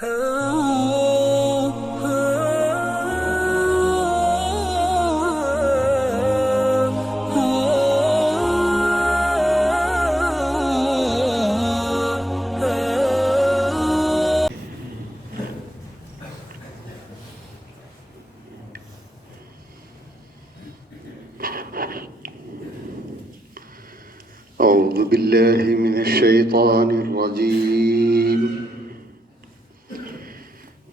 أعوذ بالله من الشيطان الرجيم.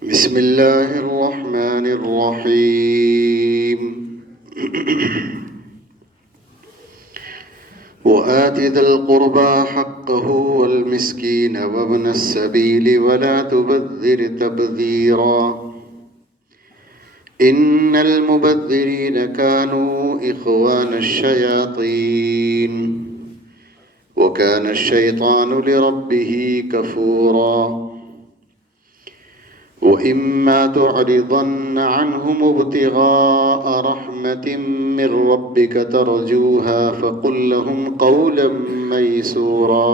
بسم الله الرحمن الرحيم. وآت ذا القربى حقه والمسكين وابن السبيل ولا تبذر تبذيرا إن المبذرين كانوا إخوان الشياطين وكان الشيطان لربه كفورا. وإما تعرضن عنهم ابتغاء رحمة من ربك ترجوها فقل لهم قولا ميسورا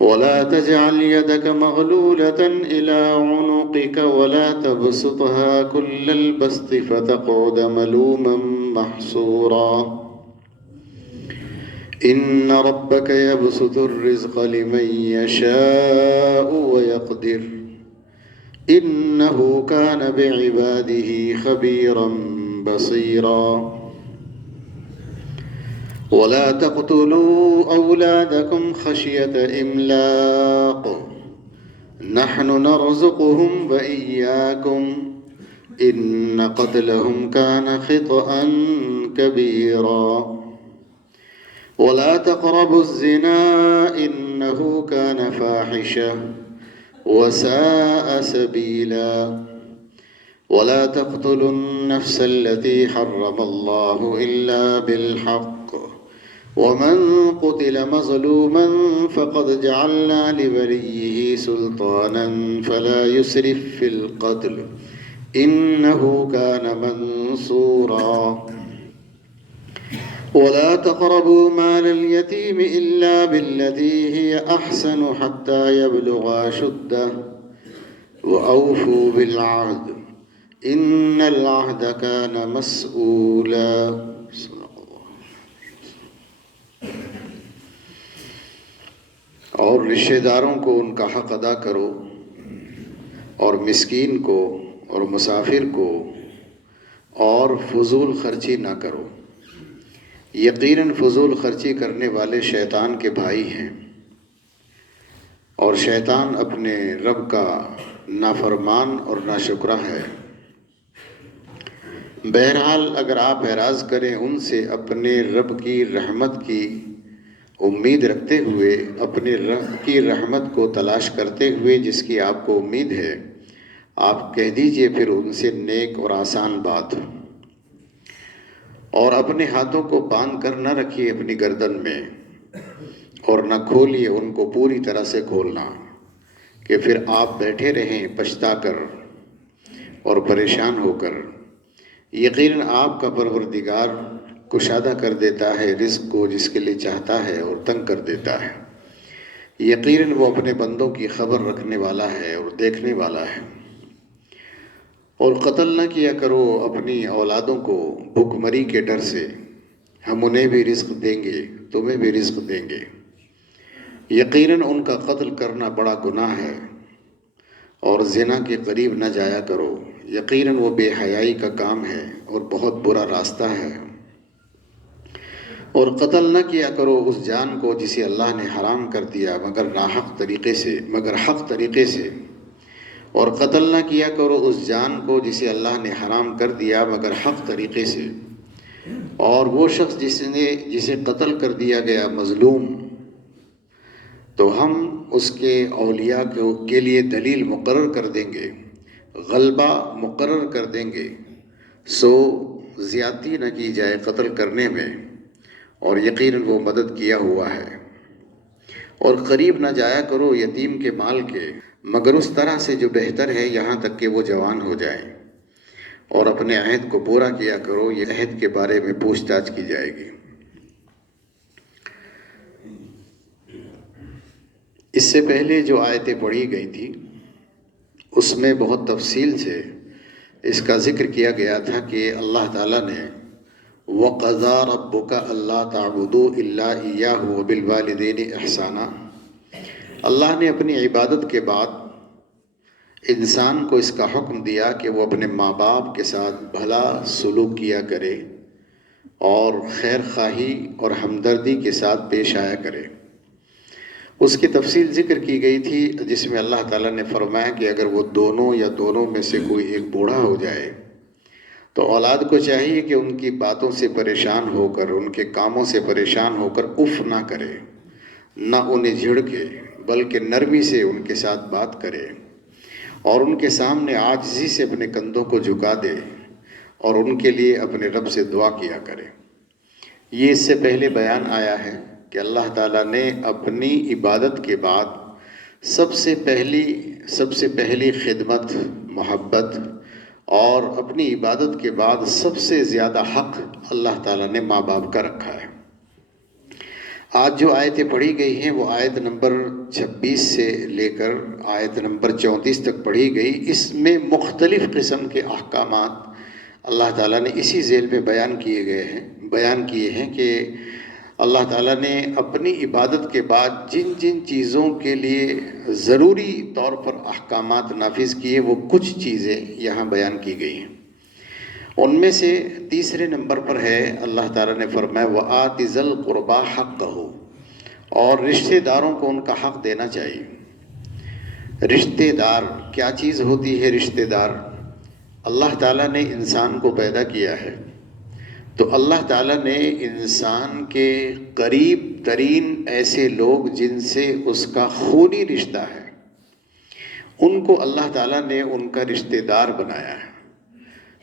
ولا تجعل يدك مغلولة إلى عنقك ولا تبسطها كل البسط فتقعد ملوما محسورا. إن ربك يبسط الرزق لمن يشاء ويقدر إنه كان بعباده خبيرا بصيرا. ولا تقتلوا أولادكم خشية إملاق نحن نرزقهم وإياكم إن قتلهم كان خطأ كبيرا. ولا تقربوا الزنا إنه كان فاحشة وساء سبيلا. ولا تقتلوا النفس التي حرم الله إلا بالحق ومن قتل مظلوما فقد جعلنا لوليه سلطانا فلا يسرف في القتل إنه كان منصورا. ولا تقربوا مال اليتيم إلا بالتي هي أحسن حتى يبلغ أشده وأوفوا بالعهد إن العهد كان مسؤولا. اور رشتہ داروں کو ان کا حق ادا کرو اور مسکین کو اور مسافر کو اور فضول خرچی نہ کرو. یقیناً فضول خرچی کرنے والے شیطان کے بھائی ہیں اور شیطان اپنے رب کا نافرمان اور ناشکرا ہے. بہرحال اگر آپ اعراض کریں ان سے اپنے رب کی رحمت کی امید رکھتے ہوئے، اپنے رب کی رحمت کو تلاش کرتے ہوئے جس کی آپ کو امید ہے، آپ کہہ دیجئے پھر ان سے نیک اور آسان بات. اور اپنے ہاتھوں کو باندھ کر نہ رکھیے اپنی گردن میں اور نہ کھولیے ان کو پوری طرح سے کھولنا کہ پھر آپ بیٹھے رہیں پچھتا کر اور پریشان ہو کر. یقیناً آپ کا پروردگار کشادہ کر دیتا ہے رزق کو جس کے لیے چاہتا ہے اور تنگ کر دیتا ہے. یقیناً وہ اپنے بندوں کی خبر رکھنے والا ہے اور دیکھنے والا ہے. اور قتل نہ کیا کرو اپنی اولادوں کو بھوک مری کے ڈر سے، ہم انہیں بھی رزق دیں گے تمہیں بھی رزق دیں گے. یقیناً ان کا قتل کرنا بڑا گناہ ہے. اور زنا کے قریب نہ جایا کرو، یقیناً وہ بے حیائی کا کام ہے اور بہت برا راستہ ہے. اور قتل نہ کیا کرو اس جان کو جسے اللہ نے حرام کر دیا مگر حق طریقے سے. اور قتل نہ کیا کرو اس جان کو جسے اللہ نے حرام کر دیا مگر حق طریقے سے. اور وہ شخص جسے قتل کر دیا گیا مظلوم، تو ہم اس کے اولیاء کے لیے دلیل مقرر کر دیں گے، غلبہ مقرر کر دیں گے. سو زیادتی نہ کی جائے قتل کرنے میں، اور یقیناً وہ مدد کیا ہوا ہے. اور قریب نہ جایا کرو یتیم کے مال کے مگر اس طرح سے جو بہتر ہے یہاں تک کہ وہ جوان ہو جائیں. اور اپنے عہد کو پورا کیا کرو، یہ عہد کے بارے میں پوچھ تاچھ کی جائے گی. اس سے پہلے جو آیتیں پڑھی گئی تھی اس میں بہت تفصیل سے اس کا ذکر کیا گیا تھا کہ اللہ تعالیٰ نے وَقَضَىٰ رَبُّكَ أَلَّا تَعْبُدُوا إِلَّا إِيَّاهُ وَبِالْوَالِدَيْنِ إِحْسَانًا، اللہ نے اپنی عبادت کے بعد انسان کو اس کا حکم دیا کہ وہ اپنے ماں باپ کے ساتھ بھلا سلوک کیا کرے اور خیر خواہی اور ہمدردی کے ساتھ پیش آیا کرے۔ اس کی تفصیل ذکر کی گئی تھی جس میں اللہ تعالیٰ نے فرمایا کہ اگر وہ دونوں یا دونوں میں سے کوئی ایک بوڑھا ہو جائے تو اولاد کو چاہیے کہ ان کی باتوں سے پریشان ہو کر، ان کے کاموں سے پریشان ہو کر اف نہ کرے، نہ انہیں جھڑکے، بلکہ نرمی سے ان کے ساتھ بات کرے اور ان کے سامنے عاجزی سے اپنے کندھوں کو جھکا دے اور ان کے لیے اپنے رب سے دعا کیا کرے۔ یہ اس سے پہلے بیان آیا ہے کہ اللہ تعالیٰ نے اپنی عبادت کے بعد سب سے پہلی خدمت، محبت اور اپنی عبادت کے بعد سب سے زیادہ حق اللہ تعالیٰ نے ماں باپ کا رکھا ہے۔ آج جو آیتیں پڑھی گئی ہیں وہ آیت نمبر 26 سے لے کر آیت نمبر 34 تک پڑھی گئی۔ اس میں مختلف قسم کے احکامات اللہ تعالیٰ نے اسی ذیل میں بیان کیے ہیں کہ اللہ تعالیٰ نے اپنی عبادت کے بعد جن جن چیزوں کے لیے ضروری طور پر احکامات نافذ کیے وہ کچھ چیزیں یہاں بیان کی گئی ہیں۔ ان میں سے تیسرے نمبر پر ہے اللہ تعالیٰ نے فرمایا وَآتِ ذَا الْقُرْبَىٰ حَقَّهُ، اور رشتہ داروں کو ان کا حق دینا چاہیے۔ رشتہ دار کیا چیز ہوتی ہے؟ رشتہ دار، اللہ تعالیٰ نے انسان کو پیدا کیا ہے تو اللہ تعالیٰ نے انسان کے قریب ترین ایسے لوگ جن سے اس کا خونی رشتہ ہے ان کو اللہ تعالیٰ نے ان کا رشتہ دار بنایا ہے،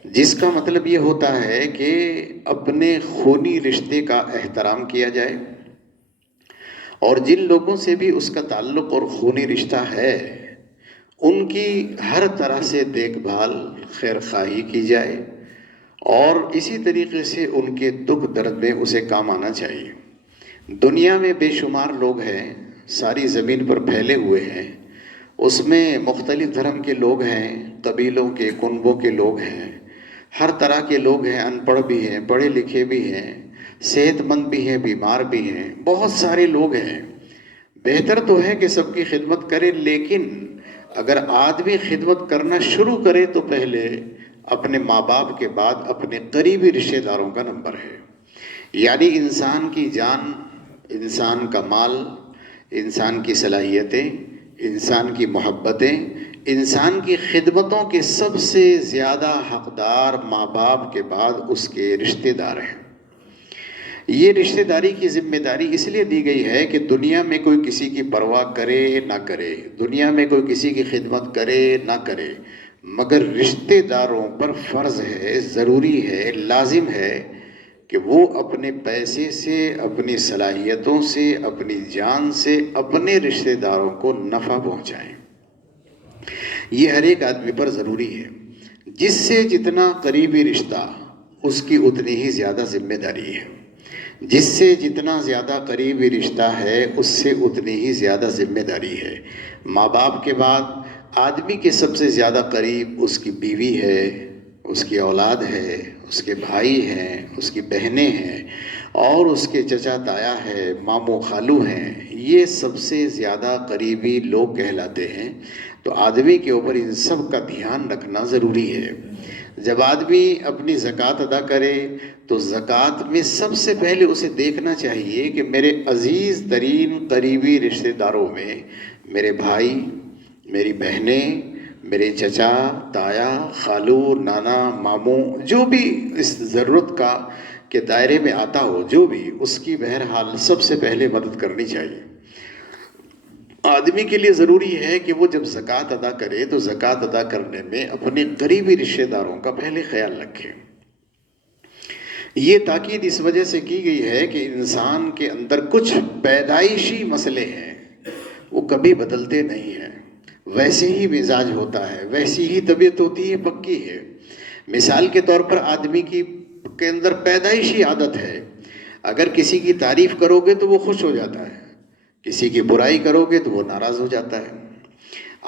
جس کا مطلب یہ ہوتا ہے کہ اپنے خونی رشتے کا احترام کیا جائے اور جن لوگوں سے بھی اس کا تعلق اور خونی رشتہ ہے ان کی ہر طرح سے دیکھ بھال، خیر خواہی کی جائے اور اسی طریقے سے ان کے دکھ درد میں اسے کام آنا چاہیے۔ دنیا میں بے شمار لوگ ہیں، ساری زمین پر پھیلے ہوئے ہیں، اس میں مختلف دھرم کے لوگ ہیں، قبیلوں کے، کنبوں کے لوگ ہیں، ہر طرح کے لوگ ہیں، ان پڑھ بھی ہیں، پڑھے لکھے بھی ہیں، صحت مند بھی ہیں، بیمار بھی ہیں، بہت سارے لوگ ہیں۔ بہتر تو ہے کہ سب کی خدمت کرے، لیکن اگر آدمی خدمت کرنا شروع کرے تو پہلے اپنے ماں باپ کے بعد اپنے قریبی رشتہ داروں کا نمبر ہے۔ یعنی انسان کی جان، انسان کا مال، انسان کی صلاحیتیں، انسان کی محبتیں، انسان کی خدمتوں کے سب سے زیادہ حقدار ماں باپ کے بعد اس کے رشتہ دار ہیں۔ یہ رشتہ داری کی ذمہ داری اس لیے دی گئی ہے کہ دنیا میں کوئی کسی کی پرواہ کرے نہ کرے، دنیا میں کوئی کسی کی خدمت کرے نہ کرے، مگر رشتہ داروں پر فرض ہے، ضروری ہے، لازم ہے کہ وہ اپنے پیسے سے، اپنی صلاحیتوں سے، اپنی جان سے اپنے رشتہ داروں کو نفع پہنچائیں۔ یہ ہر ایک آدمی پر ضروری ہے۔ جس سے جتنا قریبی رشتہ اس کی اتنی ہی زیادہ ذمہ داری ہے، جس سے جتنا زیادہ قریبی رشتہ ہے اس سے اتنی ہی زیادہ ذمہ داری ہے۔ ماں باپ کے بعد آدمی کے سب سے زیادہ قریب اس کی بیوی ہے، اس کی اولاد ہے، اس کے بھائی ہیں، اس کی بہنیں ہیں اور اس کے چچا تایا ہے، ماموں خالو ہیں۔ یہ سب سے زیادہ قریبی لوگ کہلاتے ہیں۔ تو آدمی کے اوپر ان سب کا دھیان رکھنا ضروری ہے۔ جب آدمی اپنی زکوٰۃ ادا کرے تو زکوٰۃ میں سب سے پہلے اسے دیکھنا چاہیے کہ میرے عزیز ترین قریبی رشتہ داروں میں میرے بھائی، میری بہنیں، میرے چچا تایا، خالو، نانا، ماموں، جو بھی اس ضرورت کا کے دائرے میں آتا ہو، جو بھی اس کی بہرحال سب سے پہلے مدد کرنی چاہیے۔ آدمی کے لیے ضروری ہے کہ وہ جب زکوٰۃ ادا کرے تو زکوٰۃ ادا کرنے میں اپنے قریبی رشتہ داروں کا پہلے خیال رکھے۔ یہ تاکید اس وجہ سے کی گئی ہے کہ انسان کے اندر کچھ پیدائشی مسئلے ہیں، وہ کبھی بدلتے نہیں ہیں، ویسے ہی مزاج ہوتا ہے، ویسی ہی طبیعت ہوتی ہے، پکی ہے۔ مثال کے طور پر آدمی کے اندر پیدائشی عادت ہے، اگر کسی کی تعریف کرو گے تو وہ خوش ہو جاتا ہے، کسی کی برائی کرو گے تو وہ ناراض ہو جاتا ہے.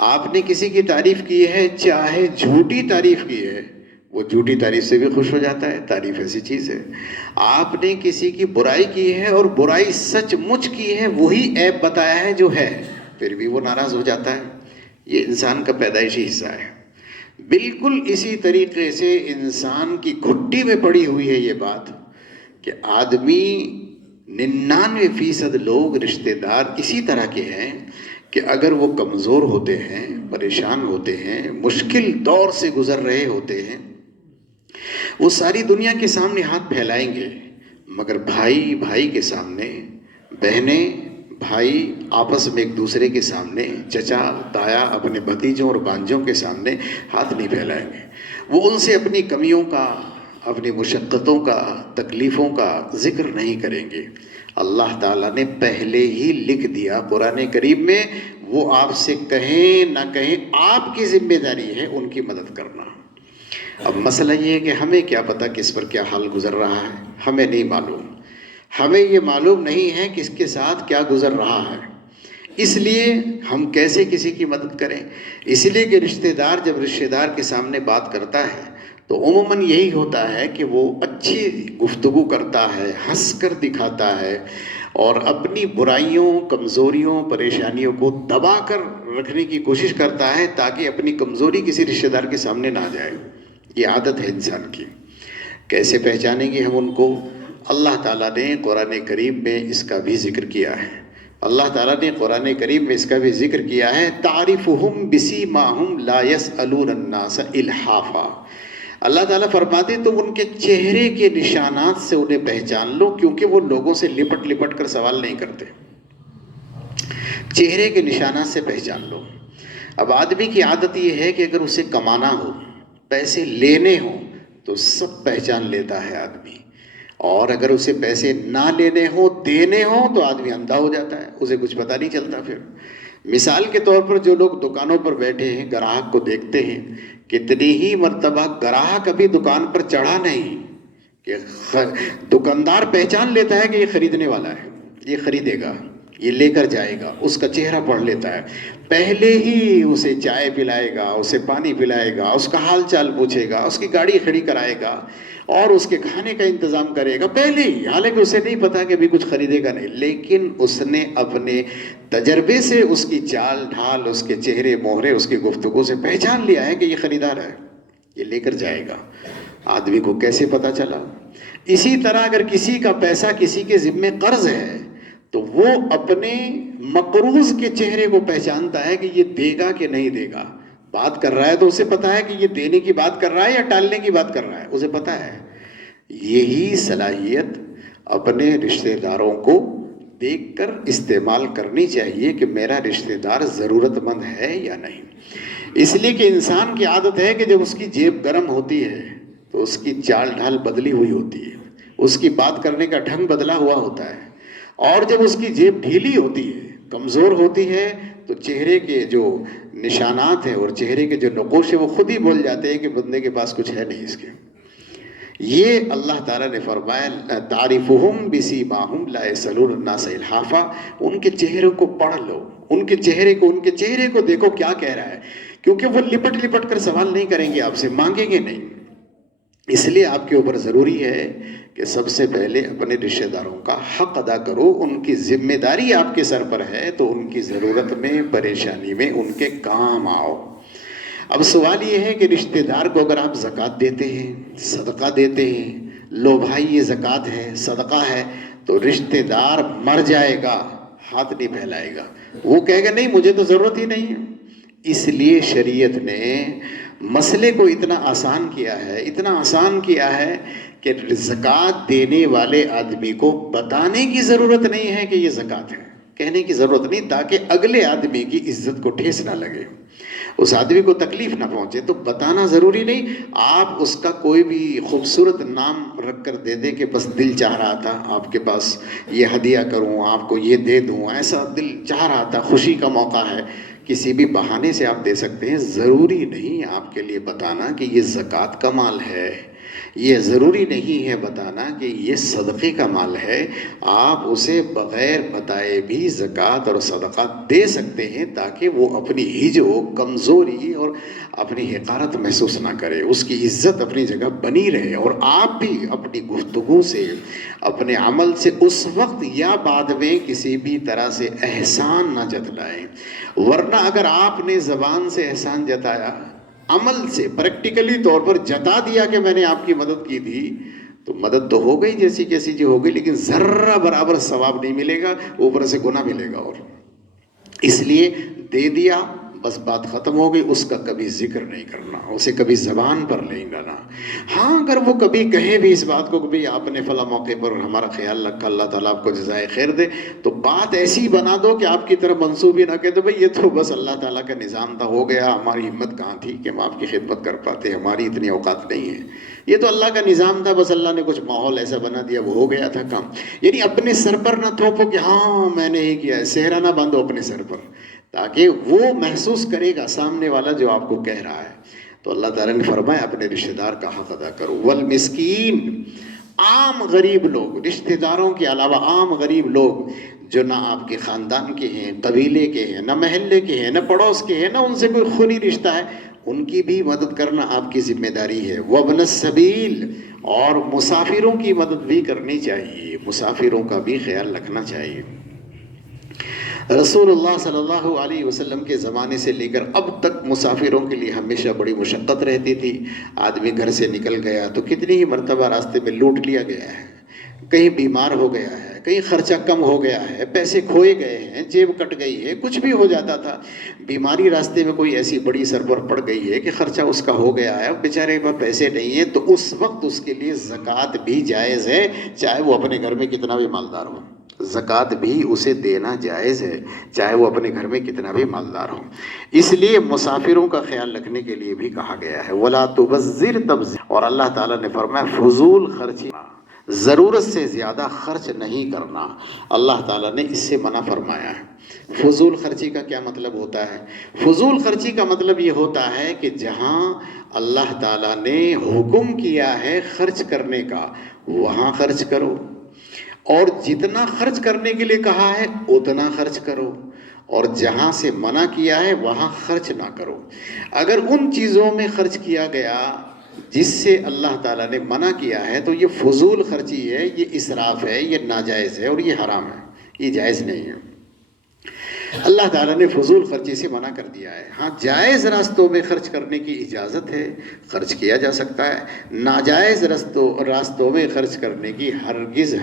آپ نے کسی کی تعریف کی ہے، چاہے جھوٹی تعریف کی ہے، وہ جھوٹی تعریف سے بھی خوش ہو جاتا ہے. تعریف ایسی چیز ہے. آپ نے کسی کی برائی کی ہے اور برائی سچ مچ کی ہے، وہی عیب بتایا ہے جو ہے، پھر بھی وہ ناراض ہو جاتا ہے. یہ انسان کا پیدائشی حصہ ہے. بالکل اسی طریقے سے انسان کی گھٹی میں پڑی ہوئی ہے یہ بات کہ آدمی 99% لوگ رشتہ دار اسی طرح کے ہیں کہ اگر وہ کمزور ہوتے ہیں، پریشان ہوتے ہیں، مشکل دور سے گزر رہے ہوتے ہیں، وہ ساری دنیا کے سامنے ہاتھ پھیلائیں گے، مگر بھائی بھائی کے سامنے، بہنیں بھائی آپس میں ایک دوسرے کے سامنے، چچا تایا اپنے بھتیجوں اور بانجوں کے سامنے ہاتھ نہیں پھیلائیں گے. وہ ان سے اپنی کمیوں کا، اپنی مشقتوں کا، تکلیفوں کا ذکر نہیں کریں گے. اللہ تعالیٰ نے پہلے ہی لکھ دیا قرآن کریم میں، وہ آپ سے کہیں نہ کہیں آپ کی ذمہ داری ہے ان کی مدد کرنا. اب مسئلہ یہ ہے کہ ہمیں کیا پتہ کس پر کیا حال گزر رہا ہے، ہمیں نہیں معلوم. ہمیں یہ معلوم نہیں ہے کہ اس کے ساتھ کیا گزر رہا ہے، اس لیے ہم کیسے کسی کی مدد کریں. اس لیے کہ رشتہ دار جب رشتہ دار کے سامنے بات کرتا ہے تو عموماً یہی ہوتا ہے کہ وہ اچھی گفتگو کرتا ہے، ہنس کر دکھاتا ہے، اور اپنی برائیوں، کمزوریوں، پریشانیوں کو دبا کر رکھنے کی کوشش کرتا ہے تاکہ اپنی کمزوری کسی رشتہ دار کے سامنے نہ جائے. یہ عادت ہے انسان کی. کیسے پہچانیں گے ہم ان کو؟ اللہ تعالیٰ نے قرآن کریم میں اس کا بھی ذکر کیا ہے. اللہ تعالیٰ نے قرآن کریم میں اس کا بھی ذکر کیا ہے. تعرفہم بسیماہم لا یسألون الناس الحافا. اللہ تعالیٰ فرماتے تم ان کے چہرے کے نشانات سے انہیں پہچان لو، کیونکہ وہ لوگوں سے لپٹ لپٹ کر سوال نہیں کرتے. چہرے کے نشانات سے پہچان لو. اب آدمی کی عادت یہ ہے کہ اگر اسے کمانا ہو، پیسے لینے ہوں تو سب پہچان لیتا ہے آدمی، اور اگر اسے پیسے نہ لینے ہوں، دینے ہوں تو آدمی اندھا ہو جاتا ہے، اسے کچھ پتہ نہیں چلتا. پھر مثال کے طور پر جو لوگ دکانوں پر بیٹھے ہیں، گراہک کو دیکھتے ہیں، کتنی ہی مرتبہ گراہک ابھی دکان پر چڑھا نہیں کہ دکاندار پہچان لیتا ہے کہ یہ خریدنے والا ہے، یہ خریدے گا، یہ لے کر جائے گا، اس کا چہرہ پڑھ لیتا ہے. پہلے ہی اسے چائے پلائے گا، اسے پانی پلائے گا، اس کا حال چال پوچھے گا، اس کی گاڑی کھڑی کرائے گا اور اس کے کھانے کا انتظام کرے گا پہلے ہی. حالانکہ اسے نہیں پتا کہ ابھی کچھ خریدے گا نہیں، لیکن اس نے اپنے تجربے سے اس کی چال ڈھال، اس کے چہرے مہرے، اس کی گفتگو سے پہچان لیا ہے کہ یہ خریدار ہے، یہ لے کر جائے گا. آدمی کو کیسے پتا چلا؟ اسی طرح اگر کسی کا پیسہ کسی کے ذمے قرض ہے تو وہ اپنے مقروض کے چہرے کو پہچانتا ہے کہ یہ دے گا کہ نہیں دے گا. بات کر رہا ہے تو اسے پتا ہے کہ یہ دینے کی بات کر رہا ہے یا ٹالنے کی بات کر رہا ہے، اسے پتا ہے. یہی صلاحیت اپنے رشتہ داروں کو دیکھ کر استعمال کرنی چاہیے کہ میرا رشتہ دار ضرورت مند ہے یا نہیں. اس لیے کہ انسان کی عادت ہے کہ جب اس کی جیب گرم ہوتی ہے تو اس کی چال ڈھال بدلی ہوئی ہوتی ہے، اس کی بات کرنے کا ڈھنگ بدلا ہوا ہوتا ہے. اور جب اس کی جیب ڈھیلی ہوتی ہے، کمزور ہوتی ہے، تو چہرے کے جو نشانات ہیں اور چہرے کے جو نقوش ہیں وہ خود ہی بول جاتے ہیں کہ بندے کے پاس کچھ ہے نہیں اس کے. یہ اللہ تعالیٰ نے فرمایا تعرفہم بسیماہم لا یسألون الناس الحافا. ان کے چہرے کو پڑھ لو، ان کے چہرے کو دیکھو کیا کہہ رہا ہے، کیونکہ وہ لپٹ لپٹ کر سوال نہیں کریں گے، آپ سے مانگیں گے نہیں. اس لیے آپ کے اوپر ضروری ہے کہ سب سے پہلے اپنے رشتہ داروں کا حق ادا کرو. ان کی ذمہ داری آپ کے سر پر ہے تو ان کی ضرورت میں، پریشانی میں ان کے کام آؤ. اب سوال یہ ہے کہ رشتہ دار کو اگر آپ زکوٰۃ دیتے ہیں، صدقہ دیتے ہیں، لو بھائی یہ زکوٰۃ ہے، صدقہ ہے، تو رشتہ دار مر جائے گا، ہاتھ نہیں پھیلائے گا، وہ کہے گا نہیں مجھے تو ضرورت ہی نہیں ہے. اس لیے شریعت نے مسئلے کو اتنا آسان کیا ہے کہ زکوٰۃ دینے والے آدمی کو بتانے کی ضرورت نہیں ہے کہ یہ زکوٰۃ ہے، کہنے کی ضرورت نہیں، تاکہ اگلے آدمی کی عزت کو ٹھیس نہ لگے، اس آدمی کو تکلیف نہ پہنچے. تو بتانا ضروری نہیں، آپ اس کا کوئی بھی خوبصورت نام رکھ کر دے دیں کہ بس دل چاہ رہا تھا آپ کے پاس یہ ہدیہ کروں، آپ کو یہ دے دوں، ایسا دل چاہ رہا تھا، خوشی کا موقع ہے، کسی بھی بہانے سے آپ دے سکتے ہیں. ضروری نہیں آپ کے لیے بتانا کہ یہ زکوٰۃ کا مال ہے، یہ ضروری نہیں ہے بتانا کہ یہ صدقے کا مال ہے، آپ اسے بغیر بتائے بھی زکوٰۃ اور صدقات دے سکتے ہیں تاکہ وہ اپنی ہجو، کمزوری اور اپنی حقارت محسوس نہ کرے، اس کی عزت اپنی جگہ بنی رہے، اور آپ بھی اپنی گفتگو سے، اپنے عمل سے اس وقت یا بعد میں کسی بھی طرح سے احسان نہ جتلائیں، ورنہ اگر آپ نے زبان سے احسان جتایا، عمل سے پریکٹیکلی طور پر جتا دیا کہ میں نے آپ کی مدد کی تھی، تو مدد تو ہو گئی جیسی کیسی جو ہو گئی، لیکن ذرہ برابر ثواب نہیں ملے گا، اوپر سے گناہ ملے گا۔ اور اس لیے دے دیا بس بات ختم ہو گئی، اس کا کبھی ذکر نہیں کرنا، اسے کبھی زبان پر نہیں لانا۔ ہاں اگر وہ کبھی کہے بھی اس بات کو کہ بھئی آپ نے فلاں موقع پر ہمارا خیال رکھا، اللہ تعالیٰ آپ کو جزائے خیر دے، تو بات ایسی بنا دو کہ آپ کی طرف منسوب ہی نہ کہ تو بھئی یہ تو بس اللہ تعالیٰ کا نظام تھا، ہو گیا، ہماری ہمت کہاں تھی کہ ہم آپ کی خدمت کر پاتے، ہماری اتنی اوقات نہیں ہے، یہ تو اللہ کا نظام تھا، بس اللہ نے کچھ ماحول ایسا بنا دیا، وہ ہو گیا تھا کام۔ یعنی اپنے سر پر نہ تھوپو کہ ہاں میں نے ہی کیا ہے، صحرا نہ باندھو اپنے سر پر، تاکہ وہ محسوس کرے گا سامنے والا جو آپ کو کہہ رہا ہے۔ تو اللہ تعالیٰ نے فرمایا اپنے رشتہ دار کا حق ادا کرو۔ والمسکین، عام غریب لوگ، رشتہ داروں کے علاوہ عام غریب لوگ جو نہ آپ کے خاندان کے ہیں، قبیلے کے ہیں، نہ محلے کے ہیں، نہ پڑوس کے ہیں، نہ ان سے کوئی خونی رشتہ ہے، ان کی بھی مدد کرنا آپ کی ذمہ داری ہے۔ وابن السبیل، اور مسافروں کی مدد بھی کرنی چاہیے، مسافروں کا بھی خیال رکھنا چاہیے۔ رسول اللہ صلی اللہ علیہ وسلم کے زمانے سے لے کر اب تک مسافروں کے لیے ہمیشہ بڑی مشقت رہتی تھی۔ آدمی گھر سے نکل گیا تو کتنی ہی مرتبہ راستے میں لوٹ لیا گیا ہے، کہیں بیمار ہو گیا ہے، کہیں خرچہ کم ہو گیا ہے، پیسے کھوئے گئے ہیں، جیب کٹ گئی ہے، کچھ بھی ہو جاتا تھا۔ بیماری راستے میں کوئی ایسی بڑی سر پر پڑ گئی ہے کہ خرچہ اس کا ہو گیا ہے، اب بیچارے کے پاس پیسے نہیں ہیں، تو اس وقت اس کے لیے زکوٰۃ بھی جائز ہے، چاہے وہ اپنے گھر میں کتنا بھی مالدار ہو، زکوٰۃ بھی اسے دینا جائز ہے، چاہے وہ اپنے گھر میں کتنا بھی مالدار ہو۔ اس لیے مسافروں کا خیال رکھنے کے لیے بھی کہا گیا ہے وَلَا تُبَذِّرْ تَبْذِيرًا، اور اللہ تعالیٰ نے فرمایا فضول خرچی، ضرورت سے زیادہ خرچ نہیں کرنا، اللہ تعالیٰ نے اس سے منع فرمایا ہے۔ فضول خرچی کا کیا مطلب ہوتا ہے؟ فضول خرچی کا مطلب یہ ہوتا ہے کہ جہاں اللہ تعالیٰ نے حکم کیا ہے خرچ کرنے کا، وہاں خرچ کرو، اور جتنا خرچ کرنے کے لیے کہا ہے اتنا خرچ کرو، اور جہاں سے منع کیا ہے وہاں خرچ نہ کرو۔ اگر ان چیزوں میں خرچ کیا گیا جس سے اللہ تعالیٰ نے منع کیا ہے تو یہ فضول خرچی ہے، یہ اسراف ہے، یہ ناجائز ہے، اور یہ حرام ہے، یہ جائز نہیں ہے۔ اللہ تعالیٰ نے فضول خرچی سے منع کر دیا ہے۔ ہاں جائز راستوں میں خرچ کرنے کی اجازت ہے، خرچ کیا جا سکتا ہے، ناجائز راستوں میں خرچ کرنے کی ہرگز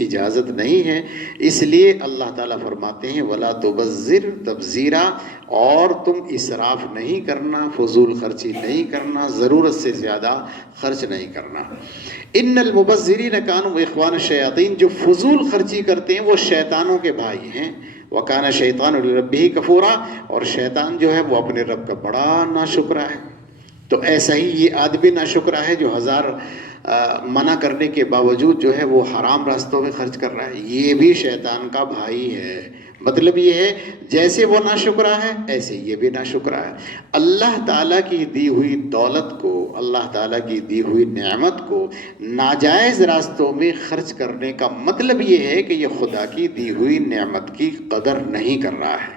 اجازت نہیں ہے۔ اس لیے اللہ تعالیٰ فرماتے ہیں وَلَا تُبَذِّرْ تَبْذِيرًا، اور تم اسراف نہیں کرنا، فضول خرچی نہیں کرنا، ضرورت سے زیادہ خرچ نہیں کرنا۔ ان المبذرین کانوا اخوان الشیاطین، جو فضول خرچی کرتے ہیں وہ شیطانوں کے بھائی ہیں۔ وَكَانَ الشَّيْطَانُ لِرَبِّهِ كَفُورًا، اور شیطان جو ہے وہ اپنے رب کا بڑا ناشکرا ہے۔ تو ایسا ہی یہ آدمی ناشکرا ہے جو ہزار منع کرنے کے باوجود جو ہے وہ حرام راستوں میں خرچ کر رہا ہے، یہ بھی شیطان کا بھائی ہے۔ مطلب یہ ہے جیسے وہ ناشکرا ہے ایسے یہ بھی ناشکرا ہے۔ اللہ تعالیٰ کی دی ہوئی دولت کو، اللہ تعالیٰ کی دی ہوئی نعمت کو ناجائز راستوں میں خرچ کرنے کا مطلب یہ ہے کہ یہ خدا کی دی ہوئی نعمت کی قدر نہیں کر رہا ہے،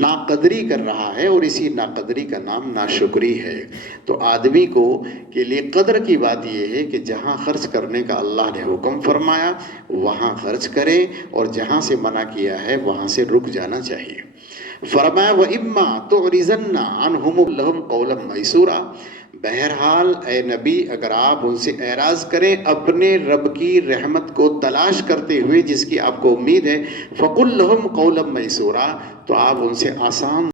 ناقدری کر رہا ہے، اور اسی ناقدری کا نام ناشکری ہے۔ تو آدمی کو کے لیے قدر کی بات یہ ہے کہ جہاں خرچ کرنے کا اللہ نے حکم فرمایا وہاں خرچ کرے، اور جہاں سے منع کیا ہے وہاں سے رک جانا چاہیے۔ فرمایا وَإِمَّا تُعْرِضَنَّ عَنْهُمْ لَهُمْ قَوْلًا مَيْسُورًا، بہرحال اے نبی اگر آپ ان سے اعراض کریں اپنے رب کی رحمت کو تلاش کرتے ہوئے جس کی آپ کو امید ہے، فَقُلْ لَهُمْ قَوْلًا مَيْسُورًا، تو آپ ان سے آسان